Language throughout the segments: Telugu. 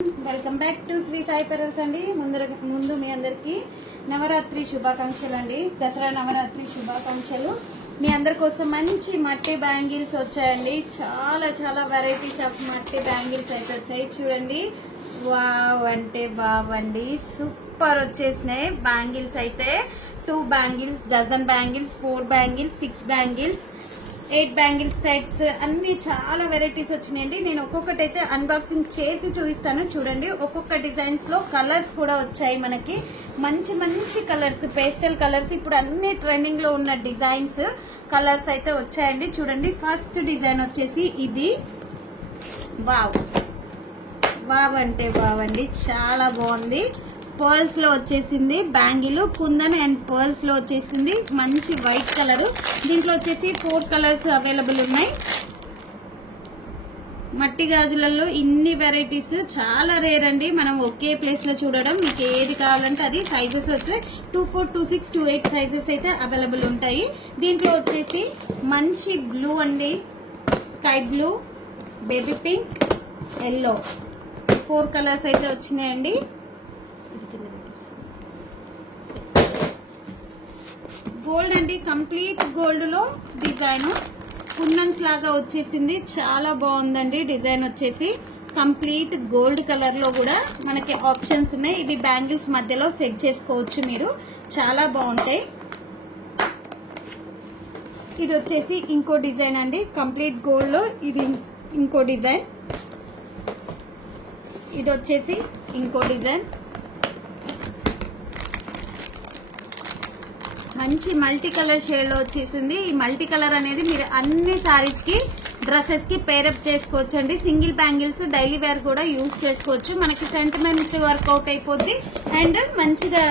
Welcome back to Sri Sai pearls అండి. ముందు మీ అందరికి నవరాత్రి శుభాకాంక్షలు అండి. దసరా నవరాత్రి శుభాకాంక్షలు. మీ అందరి కోసం మంచి మట్టి బ్యాంగిల్స్ వచ్చాయండి. చాలా చాలా వెరైటీస్ ఆఫ్ మట్టి బ్యాంగిల్స్ అయితే వచ్చాయి. చూడండి, వావ్ అంటే బావండి, సూపర్ వచ్చేసినాయి బ్యాంగిల్స్ అయితే. 2 bangles, dozen bangles, 4 bangles, 6 bangles, 8 bangles sets అన్ని చాలా వెరైటీస్ వచ్చినాయండి. నేను ఒక్కొక్కటి అయితే అన్బాక్సింగ్ చేసి చూపిస్తాను. చూడండి, ఒక్కొక్క డిజైన్స్ లో కలర్స్ కూడా వచ్చాయి. మనకి మంచి మంచి కలర్స్, పేస్టల్ కలర్స్, ఇప్పుడు అన్ని ట్రెండింగ్ లో ఉన్న డిజైన్స్ కలర్స్ అయితే వచ్చాయండి. చూడండి, ఫస్ట్ డిజైన్ వచ్చేసి ఇది. వావ్ వావ్ అంటే బావండి, చాలా బాగుంది. పర్ల్స్ లో వచ్చేసింది బ్యాంగిల్, కుందన్ అండ్ పర్ల్స్ లో వచ్చేసింది. మంచి వైట్ కలర్. దీంట్లో వచ్చేసి 4 కలర్స్ అవైలబుల్ ఉన్నాయి. మట్టి గాజులలో ఇన్ని వెరైటీస్ చాలా రేర్ అండి. మనం ఒకే ప్లేస్ లో చూడడం. మీకు ఏది కావాలంటే అది. సైజెస్ వస్తే 24, 26, 28 సైజెస్ అయితే అవైలబుల్ ఉంటాయి. దీంట్లో వచ్చేసి మంచి బ్లూ అండి, sky blue, baby pink, yellow, 4 colours అయితే వచ్చినాయండి. గోల్డ్ అండి, కంప్లీట్ గోల్డ్ లో డిజైన్ కుందన్స్ లాగా వచ్చేసింది. చాలా బాగుందండి డిజైన్ వచ్చేసి. కంప్లీట్ గోల్డ్ కలర్ లో కూడా మనకి ఆప్షన్స్ ఉన్నాయి. ఇవి బ్యాంగిల్స్ మధ్యలో సెట్ చేసుకోవచ్చు మీరు. చాలా బాగుంటాయి. ఇది వచ్చేసి ఇంకో డిజైన్ అండి, కంప్లీట్ గోల్డ్ లో ఇది ఇంకో డిజైన్. ఇది వచ్చేసి ఇంకో డిజైన్. మంచి మల్టీ కలర్ షేడ్ లో వచ్చేసింది. ఈ మల్టీ కలర్ అనేది మీరు అన్ని సారీస్ కి, డ్రెస్సెస్ కి పేరప్ చేసుకోవచ్చు అండి. సింగిల్ బ్యాంగిల్స్ డైలీ వేర్ కూడా యూజ్ చేసుకోవచ్చు. మనకి సెంటిమెంట్ వర్కౌట్ అయిపోద్ది అండ్ మంచిగా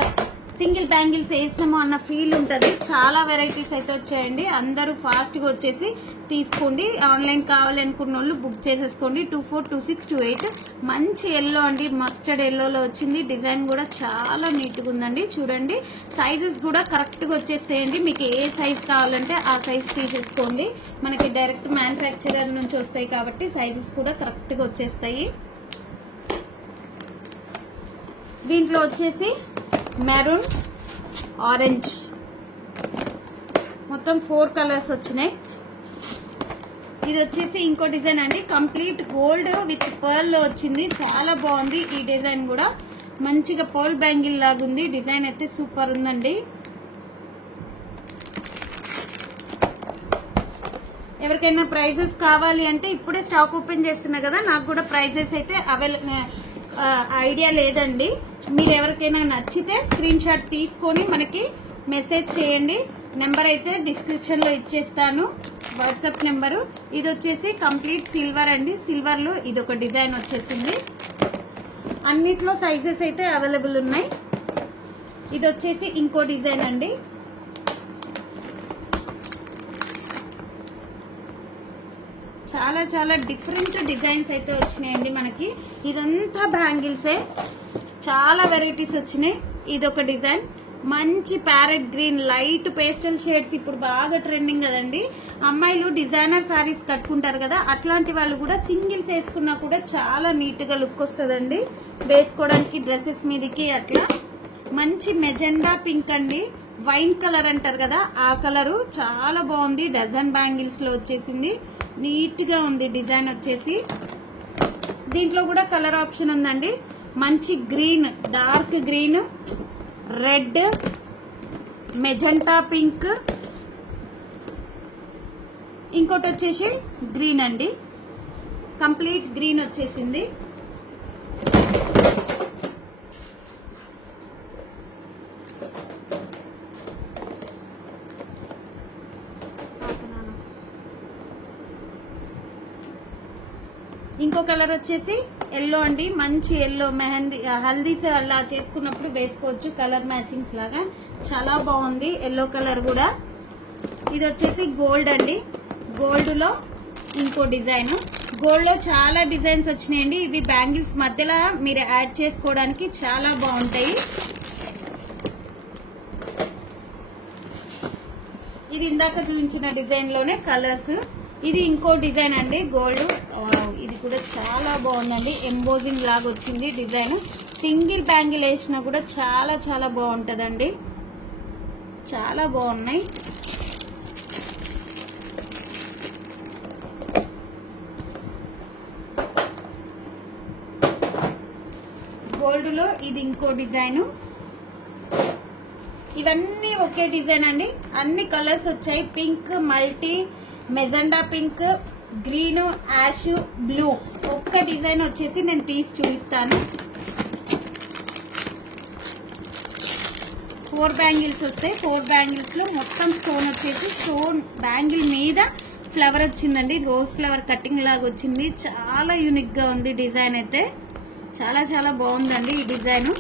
సింగిల్ బ్యాంగిల్స్ వేసినాము అన్న ఫీల్ ఉంటది. చాలా వెరైటీస్ అయితే వచ్చాయండి. అందరూ ఫాస్ట్ గా వచ్చేసి తీసుకోండి. ఆన్లైన్ కావాలి అనుకున్న వాళ్ళు బుక్ చేసేసుకోండి. 24, 26, 28 మంచి ఎల్లో అండి, మస్టర్డ్ ఎల్లోలో వచ్చింది. డిజైన్ కూడా చాలా నీట్ గా ఉందండి. చూడండి, సైజెస్ కూడా కరెక్ట్ గా వచ్చేస్తాయండి. మీకు ఏ సైజ్ కావాలంటే ఆ సైజ్ తీసేసుకోండి. మనకి డైరెక్ట్ మ్యానుఫ్యాక్చరర్ నుంచి వస్తాయి కాబట్టి సైజెస్ కూడా కరెక్ట్ గా వచ్చేస్తాయి. దీంట్లో వచ్చేసి మెరూన్, ఆరెంజ్, మొత్తం 4 కలర్స్ వచ్చినాయి. ఇది వచ్చేసి ఇంకో డిజైన్ అండి, కంప్లీట్ గోల్డ్ విత్ పర్ల్ లో వచ్చింది. చాలా బాగుంది. ఈ డిజైన్ కూడా మంచిగా పర్ల్ బ్యాంగిల్ లాగుంది. డిజైన్ అయితే సూపర్ ఉందండి. ఎవరికైనా ప్రైజెస్ కావాలి అంటే ఇప్పుడే స్టాక్ ఓపెన్ చేస్తున్నా కదా, నాకు కూడా ప్రైజెస్ అయితే ఐడియా లేదండి. మీరు ఎవరికైనా నచ్చితే స్క్రీన్ షాట్ తీసుకొని మనకి మెసేజ్ చేయండి. నెంబర్ అయితే డిస్క్రిప్షన్ లో ఇచ్చేస్తాను, వాట్సాప్ నెంబరు. ఇది వచ్చేసి కంప్లీట్ సిల్వర్ అండి. సిల్వర్ లో ఇది ఒక డిజైన్ వచ్చేసింది. అన్నిట్లో సైజెస్ అయితే అవైలబుల్ ఉన్నాయి. ఇది వచ్చేసి ఇంకో డిజైన్ అండి. చాలా చాలా డిఫరెంట్ డిజైన్స్ అయితే వచ్చినాయండి మనకి. ఇదంతా బ్యాంగిల్సే, చాలా వెరైటీస్ వచ్చినాయి. ఇదొక డిజైన్, మంచి parrot green, light pastel shades ఇప్పుడు బాగా ట్రెండింగ్ కదండి. అమ్మాయిలు డిజైనర్ సారీస్ కట్టుకుంటారు కదా, అట్లాంటి వాళ్ళు కూడా సింగిల్స్ వేసుకున్నా కూడా చాలా నీట్ గా లుక్ వస్తుందండి వేసుకోవడానికి డ్రెస్సెస్ మీదకి. అట్లా మంచి మెజెండా పింక్ అండి, వైన్ కలర్ అంటారు కదా ఆ కలరు. చాలా బాగుంది. డజన్ బ్యాంగిల్స్ లో వచ్చేసింది. నీట్ గా ఉంది డిజైన్ వచ్చేసి. దీంట్లో కూడా కలర్ ఆప్షన్ ఉందండి. మంచి green, dark green, red, magenta pink, ఇంకోటి వచ్చేసి గ్రీన్ అండి. కంప్లీట్ గ్రీన్ వచ్చేసింది. ఇంకో కలర్ వచ్చేసి ఎల్లో అండి, మంచి ఎల్లో, మెహందీ హల్దీస్ అలా చేసుకున్నప్పుడు వేసుకోవచ్చు కలర్ మ్యాచింగ్స్ లాగా. చాలా బాగుంది ఎల్లో కలర్ కూడా. ఇది వచ్చేసి గోల్డ్ అండి. గోల్డ్ లో ఇంకో డిజైన్. గోల్డ్ లో చాలా డిజైన్స్ వచ్చినాయండి. ఇవి బ్యాంగిల్స్ మధ్యలో మీరు యాడ్ చేసుకోవడానికి చాలా బాగుంటాయి. ఇది ఇందాక చూపించిన డిజైన్ లోనే కలర్స్. ఇది ఇంకో డిజైన్ అండి, గోల్డ్. ఇది కూడా చాలా బాగుందండి, ఎంబోజింగ్ లాగా వచ్చింది డిజైన్. సింగిల్ బ్యాంగిల్ వేసినా కూడా చాలా చాలా బాగుంటుందండి, చాలా బాగున్నాయి. గోల్డ్ లో ఇది ఇంకో డిజైన్. ఇవన్నీ ఒకే డిజైన్ అండి, అన్ని కలర్స్ వచ్చాయి. Pink, multi, magenta pink, green, ash, blue. ఒక్క డిజైన్ వచ్చేసి నేను తీసి చూపిస్తాను. 4 బ్యాంగిల్స్ వస్తాయి. 4 బ్యాంగిల్స్ లో మొత్తం స్టోన్ వచ్చేసి స్టోన్ బ్యాంగిల్ మీద ఫ్లవర్ వచ్చిందండి, రోజ్ ఫ్లవర్ కటింగ్ లాగా వచ్చింది. చాలా యూనిక్ గా ఉంది డిజైన్ అయితే, చాలా చాలా బాగుందండి ఈ డిజైన్.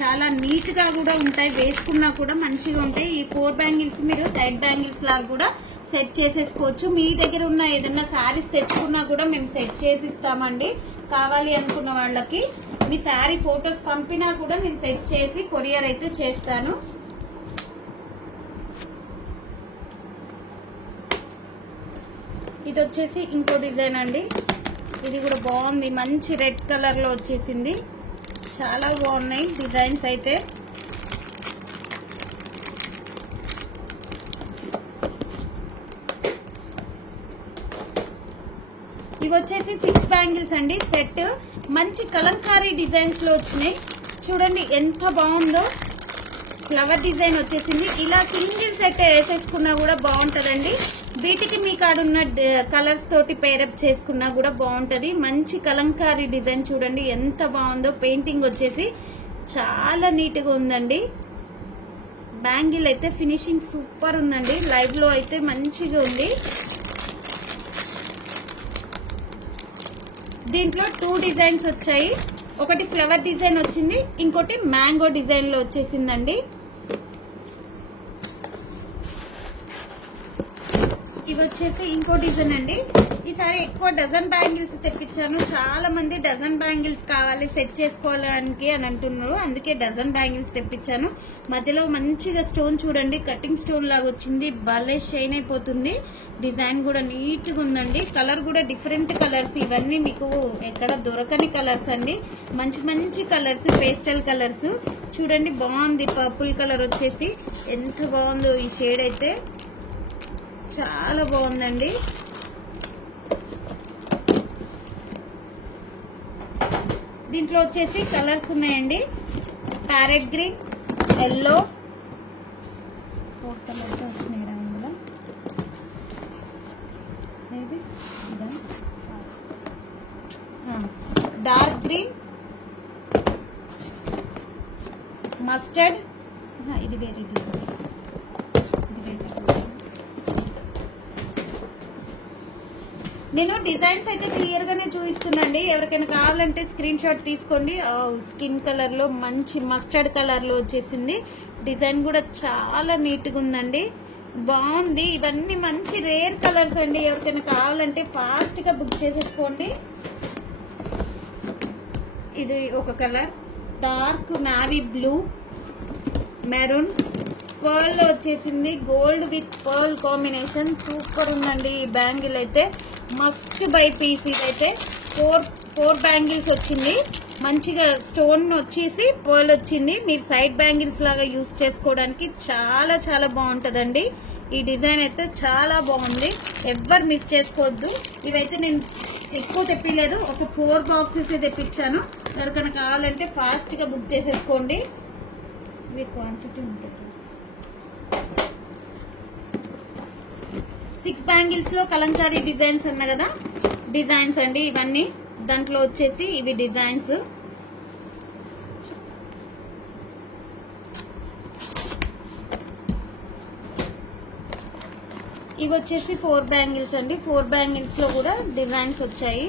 చాలా నీట్ గా కూడా ఉంటాయి, వేసుకున్నా కూడా మంచిగా ఉంటాయి. ఈ 4 బ్యాంగిల్స్ మీరు సైడ్ బ్యాంగిల్స్ లాగా కూడా సెట్ చేసేసుకోవచ్చు. మీ దగ్గర ఉన్న ఏదైనా శారీస్ తెచ్చుకున్నా కూడా మేము సెట్ చేసి ఇస్తామండి. కావాలి అనుకున్న వాళ్ళకి మీ శారీ ఫొటోస్ పంపినా కూడా నేను సెట్ చేసి కొరియర్ అయితే చేస్తాను. ఇది వచ్చేసి ఇంకో డిజైన్ అండి, ఇది కూడా బాగుంది, మంచి రెడ్ కలర్ లో వచ్చేసింది. చాలా బాగున్నాయి డిజైన్స్ అయితే. ఇవి వచ్చేసి 6 బ్యాంగిల్స్ అండి సెట్. మంచి కలంకారీ డిజైన్స్ లో వచ్చినాయి. చూడండి ఎంత బాగుందో, ఫ్లవర్ డిజైన్ వచ్చేసింది. ఇలా సింగిల్ సెట్ వేసేసుకున్నా కూడా బాగుంటదండి. వీటికి మీ కాడున్న కలర్స్ తోటి పేరప్ చేసుకున్నా కూడా బాగుంటది. మంచి కలంకారీ డిజైన్ చూడండి ఎంత బాగుందో. పెయింటింగ్ వచ్చేసి చాలా నీట్ గా ఉందండి. బ్యాంగిల్ అయితే ఫినిషింగ్ సూపర్ ఉందండి, లైవ్ లో అయితే మంచిగా ఉంది. దీంట్లో 2 డిజైన్స్ వచ్చాయి. ఒకటి ఫ్లవర్ డిజైన్ వచ్చింది, ఇంకోటి మ్యాంగో డిజైన్ లో వచ్చేసిందండి. ఇవి వచ్చేసి ఇంకో డిజైన్ అండి. ఈసారి ఎక్కువ డజన్ బ్యాంగిల్స్ తెప్పించాను. చాలా మంది డజన్ బ్యాంగిల్స్ కావాలి సెట్ చేసుకోవడానికి అని అంటున్నారు, అందుకే డజన్ బ్యాంగిల్స్ తెప్పించాను. మధ్యలో మంచిగా స్టోన్ చూడండి, కటింగ్ స్టోన్ లాగా వచ్చింది, భలే షైన్ అయిపోతుంది. డిజైన్ కూడా నీట్ గా ఉందండి. కలర్ కూడా డిఫరెంట్ కలర్స్, ఇవన్నీ మీకు ఎక్కడ దొరకని కలర్స్ అండి. మంచి మంచి కలర్స్, పేస్టల్ కలర్స్ చూడండి, బాగుంది. పర్పుల్ కలర్ వచ్చేసి ఎంత బాగుందో ఈ షేడ్ అయితే, చాలా బాగుందండి. దీంట్లో వచ్చేసి కలర్స్ ఉన్నాయండి, ప్యారెట్ గ్రీన్, ఎల్లో, 4 కలర్స్ వచ్చినాయి కదా, డార్క్ గ్రీన్, మస్టర్డ్, ఇది వేరే డిజైన్. నేను డిజైన్స్ అయితే క్లియర్ గానే చూపిస్తున్నాండి, ఎవరికైనా కావాలంటే స్క్రీన్ షాట్ తీసుకోండి. స్కిన్ కలర్ లో మంచి మస్టర్డ్ కలర్ లో వచ్చేసింది. డిజైన్ కూడా చాలా నీట్ గా ఉందండి, బాగుంది. ఇవన్నీ మంచి రేర్ కలర్స్ అండి, ఎవరికైనా కావాలంటే ఫాస్ట్ గా బుక్ చేసేసుకోండి. ఇది ఒక colour, dark navy blue, maroon, pearl లో వచ్చేసింది. Gold with pearl combination super ఉందండి. ఈ బ్యాంగిల్ అయితే మస్ట్ బై పీస్. ఇదైతే 4 బ్యాంగిల్స్ వచ్చింది, మంచిగా స్టోన్ వచ్చేసి పర్ల్ వచ్చింది. మీరు సైడ్ బ్యాంగిల్స్ లాగా యూజ్ చేసుకోవడానికి చాలా చాలా బాగుంటదండి. ఈ డిజైన్ అయితే చాలా బాగుంది, ఎవ్వరు మిస్ చేసుకోవద్దు. ఇవైతే నేను ఎక్కువ తెప్పిలేదు, ఒక 4 బాక్సెస్ తెప్పించాను. ఎవరికైనా కావాలంటే ఫాస్ట్ గా బుక్ చేసేసుకోండి. ఇవి క్వాంటిటీ ఉంటుంది. 6 బ్యాంగిల్స్ లో కలంకారీ డిజైన్స్ అన్నా కదా, డిజైన్స్ అండి ఇవన్నీ. దాంట్లో వచ్చేసి ఇవి డిజైన్స్. ఇవి వచ్చేసి 4 బ్యాంగిల్స్ అండి. 4 బ్యాంగిల్స్ లో కూడా డిజైన్స్ వచ్చాయి.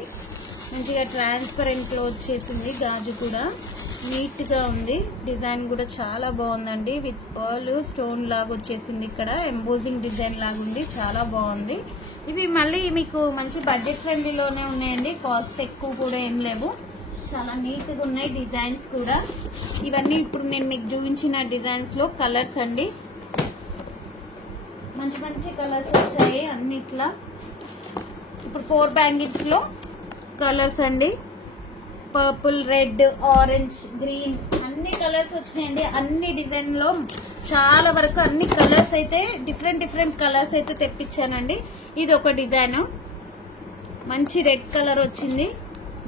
మంచిగా ట్రాన్స్పరెంట్ లో వచ్చేసింది, గాజు కూడా నీట్ గా ఉంది. డిజైన్ కూడా చాలా బాగుందండి, విత్ పర్ల్ స్టోన్ లాగా వచ్చేసింది. ఇక్కడ ఎంబోజింగ్ డిజైన్ లాగా ఉంది, చాలా బాగుంది. ఇవి మళ్ళీ మీకు మంచి బడ్జెట్ ఫ్రెండ్లీలోనే ఉన్నాయండి, కాస్ట్ ఎక్కువ కూడా ఏం లేవు. చాలా నీట్ గా ఉన్నాయి డిజైన్స్ కూడా. ఇవన్నీ ఇప్పుడు నేను మీకు చూపించిన డిజైన్స్ లో కలర్స్ అండి, మంచి మంచి కలర్స్ వచ్చాయి అన్నిట్లా. ఇప్పుడు 4 బ్యాంగిల్స్ లో కలర్స్ అండి. పర్పుల్, రెడ్, ఆరెంజ్, గ్రీన్ అన్ని కలర్స్ వచ్చినాయండి. అన్ని డిజైన్ లో చాలా వరకు అన్ని కలర్స్ అయితే డిఫరెంట్ కలర్స్ అయితే తెప్పించానండి. ఇది ఒక డిజైన్, మంచి రెడ్ కలర్ వచ్చింది,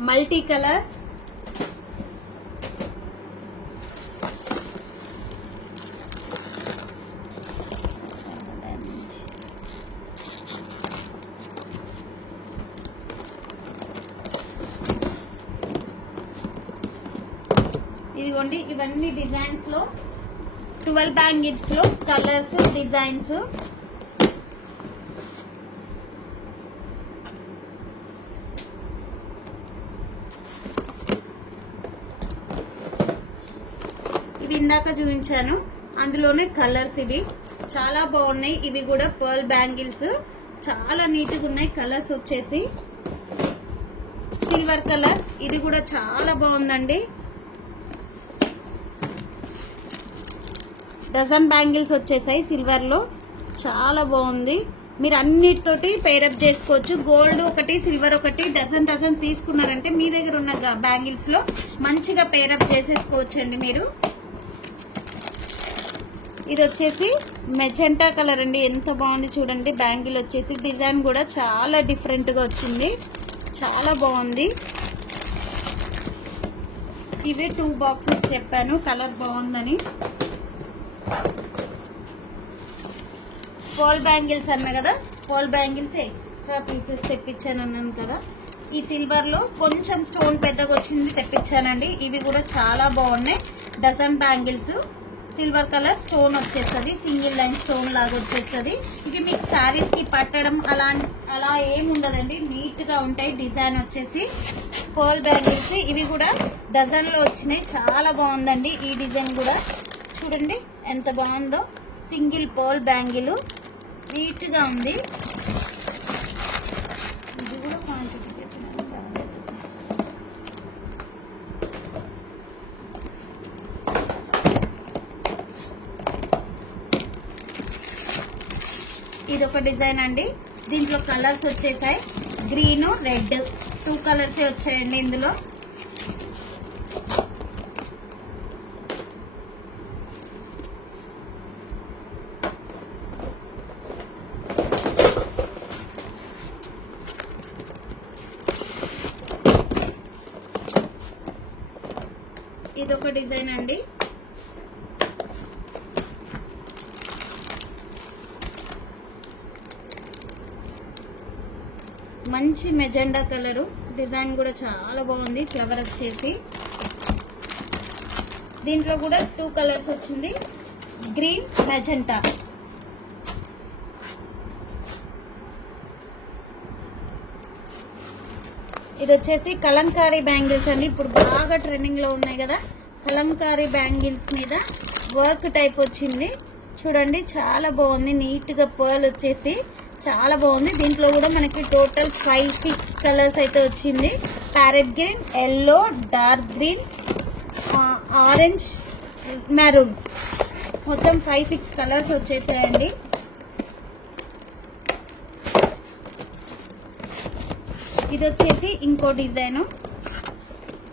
మల్టీ కలర్. ఇదిగోండి, ఇవన్నీ డిజైన్స్ లో 12 బ్యాంగిల్స్ లో కలర్స్, డిజైన్స్. ఇవి ఇందాక చూపించాను, అందులోనే కలర్స్. ఇవి చాలా బాగున్నాయి. ఇవి కూడా పర్ల్ బ్యాంగిల్స్, చాలా నీట్ గా ఉన్నాయి. కలర్స్ వచ్చేసి సిల్వర్ కలర్, ఇది కూడా చాలా బాగుందండి. డజన్ బ్యాంగిల్స్ వచ్చేసాయి సిల్వర్ లో, చాలా బాగుంది. మీరు అన్నిటితోటి పేరప్ చేసుకోవచ్చు. గోల్డ్ ఒకటి, సిల్వర్ ఒకటి, డజన్ తీసుకున్నారంటే మీ దగ్గర ఉన్న బ్యాంగిల్స్ లో మంచిగా పేరప్ చేసేసుకోవచ్చు అండి మీరు. ఇది వచ్చేసి మెజెంటా కలర్ అండి, ఎంత బాగుంది చూడండి. బ్యాంగిల్ వచ్చేసి డిజైన్ కూడా చాలా డిఫరెంట్ గా వచ్చింది, చాలా బాగుంది. ఇవి 2 బాక్సెస్ చెప్పాను, కలర్ బాగుందని. పోల్ బ్యాంగిల్స్ అన్నా కదా, పోల్ బ్యాంగిల్స్ ఎక్స్ట్రా పీసెస్ తెప్పించాను అన్నాను కదా. ఈ సిల్వర్ లో కొంచెం స్టోన్ పెద్దగా వచ్చింది తెప్పించానండి. ఇవి కూడా చాలా బాగున్నాయి. Dozen bangles, silver colour stone వచ్చేస్తుంది, సింగిల్ లైన్ స్టోన్ లాగా వచ్చేస్తుంది. ఇవి మీకు శారీస్ కి పట్టడం అలా ఏముండదండి, నీట్ గా ఉంటాయి. డిజైన్ వచ్చేసి పోల్ బ్యాంగిల్స్, ఇవి కూడా డజన్ లో వచ్చినాయి. చాలా బాగుందండి. ఈ డిజైన్ కూడా చూడండి ఎంత బాగుందో. సింగిల్ పోల్ బ్యాంగిల్, నీట్ గా ఉంది. ఇది కూడా క్వాంటిటీ చెప్పినాను. ఇది ఒక డిజైన్ అండి. దీంట్లో కలర్స్ వచ్చేసాయి, గ్రీన్, రెడ్, 2 కలర్స్ వచ్చాయండి ఇందులో. ఇదొక డిజైన్ అండి. మంచి మెజెండా కలరు, డిజైన్ కూడా చాలా బాగుంది. ఫ్లవర్ వచ్చేసి దీంట్లో కూడా 2 కలర్స్ వచ్చింది, గ్రీన్, మెజెంటా. ఇది వచ్చేసి కలంకారీ బ్యాంగిల్స్ అండి. ఇప్పుడు బాగా ట్రెండింగ్ లో ఉన్నాయి కదా, కలంకారీ బ్యాంగిల్స్ మీద వర్క్ టైప్ వచ్చింది చూడండి, చాలా బాగుంది. నీట్ గా పర్ల్ వచ్చేసి చాలా బాగుంది. దీంట్లో కూడా మనకి టోటల్ 5-6 కలర్స్ అయితే వచ్చింది. Parrot green, yellow, dark green, orange, maroon, మొత్తం 5-6 కలర్స్ వచ్చేసాయండి. ఇది వచ్చేసి ఇంకో డిజైన్.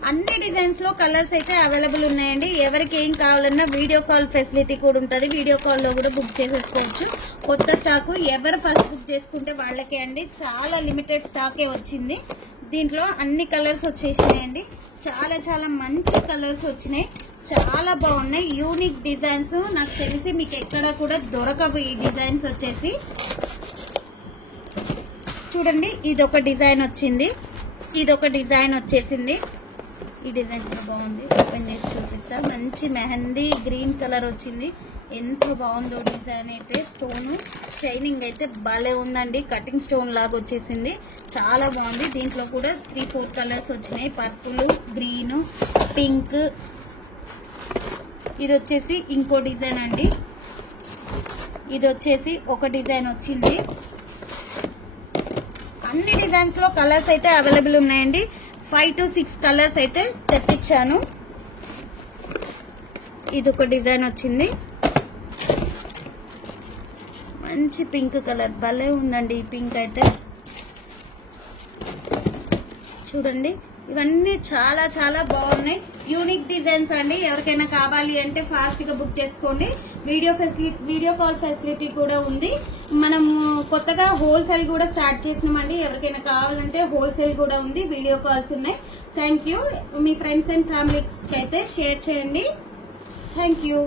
అన్ని డిజైన్స్ లో కలర్స్ అయితే అవైలబుల్ ఉన్నాయండి. ఎవరికి ఏం కావాలన్నా వీడియో కాల్ ఫెసిలిటీ కూడా ఉంటుంది. వీడియో కాల్ లో కూడా బుక్ చేసేసుకోవచ్చు. కొత్త స్టాక్ ఎవరు ఫస్ట్ బుక్ చేసుకుంటే వాళ్ళకే అండి. చాలా లిమిటెడ్ స్టాకే వచ్చింది. దీంట్లో అన్ని కలర్స్ వచ్చేసినాయండి. చాలా మంచి కలర్స్ వచ్చినాయి, చాలా బాగున్నాయి. యూనిక్ డిజైన్స్, నాకు తెలిసి మీకు ఎక్కడ కూడా దొరకవు ఈ డిజైన్స్ వచ్చేసి. చూడండి, ఇదొక డిజైన్ వచ్చింది, ఇదొక డిజైన్ వచ్చేసింది. ఈ డిజైన్ కూడా బాగుంది, ఓపెన్ చేసి చూపిస్తా. మంచి మెహందీ గ్రీన్ కలర్ వచ్చింది, ఎంత బాగుందో డిజైన్ అయితే. స్టోన్ షైనింగ్ అయితే భలే ఉందండి, కటింగ్ స్టోన్ లాగా వచ్చేసింది, చాలా బాగుంది. దీంట్లో కూడా 3-4 కలర్స్ వచ్చినాయి, పర్పుల్, గ్రీన్, పింక్. ఇది వచ్చేసి ఇంకో డిజైన్ అండి. ఇది వచ్చేసి ఒక డిజైన్ వచ్చింది. అన్ని డిజైన్స్ లో కలర్స్ అయితే అవైలబుల్ ఉన్నాయండి. 5 to 6 కలర్స్ అయితే తెప్పించాను. ఇది ఒక డిజైన్ వచ్చింది, మంచి పింక్ కలర్, భలే ఉందండి ఈ పింక్ అయితే. చూడండి, ఇవన్నీ చాలా చాలా బాగున్నాయి. యూనిక్ డిజైన్స్ అండి. ఎవరికైనా కావాలి అంటే ఫాస్ట్ గా బుక్ చేసుకోండి. వీడియో కాల్ ఫెసిలిటీ కూడా ఉంది. మనము కొత్తగా హోల్సేల్ కూడా స్టార్ట్ చేసినామండి. ఎవరికైనా కావాలంటే హోల్సేల్ కూడా ఉంది, వీడియో కాల్స్ ఉన్నాయి. Thank you. Me friends and families కి అయితే షేర్ చేయండి. Thank you.